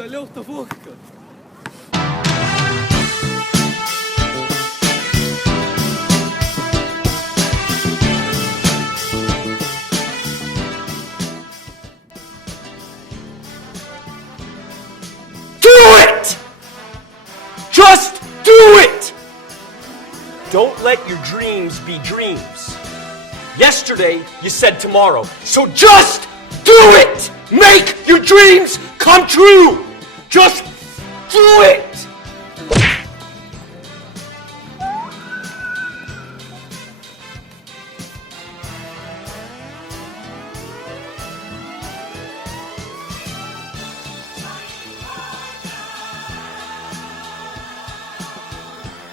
Залёг-то водка. Do it! Just do it! Don't let your dreams be dreams. Yesterday, you said tomorrow. So just do it! Make your dreams come true! Just do it!